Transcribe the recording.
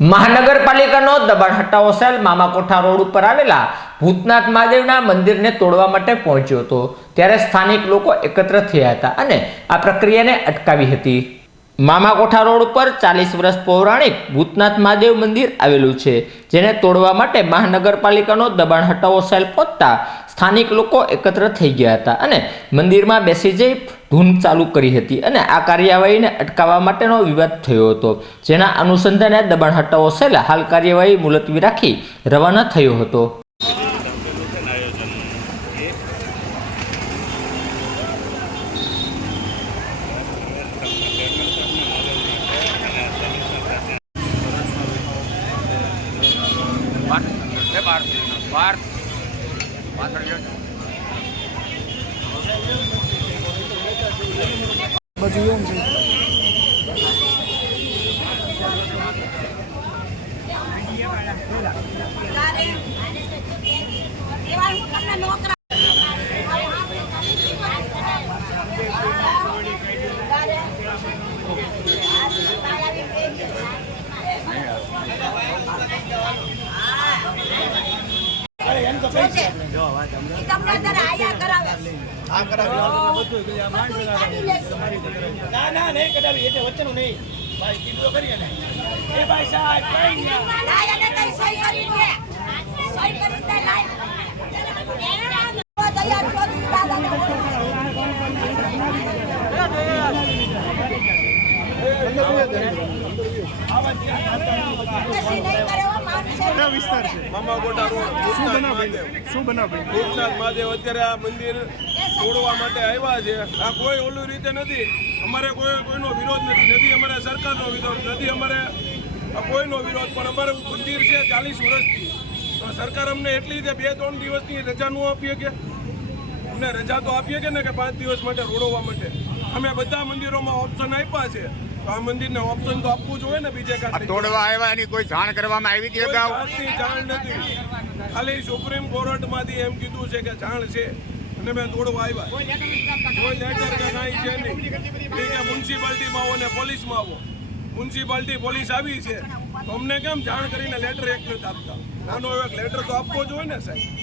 મહાનગરપાલિકાનો દબાણ હટાવો cell Mamakotha road ઉપર આવેલા ભૂતનાથ મહાદેવના મંદિરને તોડવા માટે પહોંચ્યો હતો, ત્યારે સ્થાનિક લોકો એકત્ર થયા હતા અને આ પ્રક્રિયાને અટકાવી હતી। મામાકોઠા રોડ ઉપર 40 વર્ષ પૌરાણિક ભૂતનાથ મહાદેવ મંદિર આવેલું છે, જેને તોડવા માટે મહાનગરપાલિકાનો દબાણ હટાવો સેલ પહોંચતા સ્થાનિક લોકો એકત્ર થઈ ગયા હતા અને મંદિરમાં બેસી જઈ ધૂન ચાલુ કરી હતી અને આ કાર્યવાહીને અટકાવવા માટેનો વિવાદ થયો હતો, જેના અનુસંધાને દબાણ હટાવો સેલ હાલ કાર્યવાહી મુલતવી રાખી રવાના થયો હતો। મામાકોઠા રોડ ભૂતનાથ મહાદેવ અત્યારે આ મંદિર તોડવા માટે આવ્યા છે। આ કોઈ ઓલું રીતે નથી, અમારે કોઈનો વિરોધ નથી, અમારે સરકારનો વિરોધ નથી, અમારે કોઈનો વિરોધ, પણ અમારે મંદિર છે 40 વર્ષથી, તો સરકાર અમને એટલી રીતે 2-3 દિવસની રજા ન આપીએ કે અમને રજા તો આપીએ કે ને કે 5 દિવસ માટે રોડવા માટે। અમે બધા મંદિરોમાં ઓપ્શન આપ્યા છે, તો આ મંદિરને ઓપ્શન તો આપવું જોઈએ ને। બીજે કાંઈ તોડવા આવ્યા એની કોઈ જાણ કરવામાં આવી હતી? જાણ નથી, ખાલી સુપ્રીમ કોર્ટમાંથી એમ કીધું છે કે જાણ છે અને મેં તોડવા આવ્યા, કોઈ લેટર કે કાંઈ છે નહીં કે મ્યુનિસિપાલિટીમાં આવો ને પોલીસમાં આવો। મ્યુનિસિપાલિટી પોલીસ આવી છે તો અમને કેમ જાણ કરીને લેટર એક નથી આપતા? નાનો એક લેટર તો આપવો જોઈએ ને સાહેબ।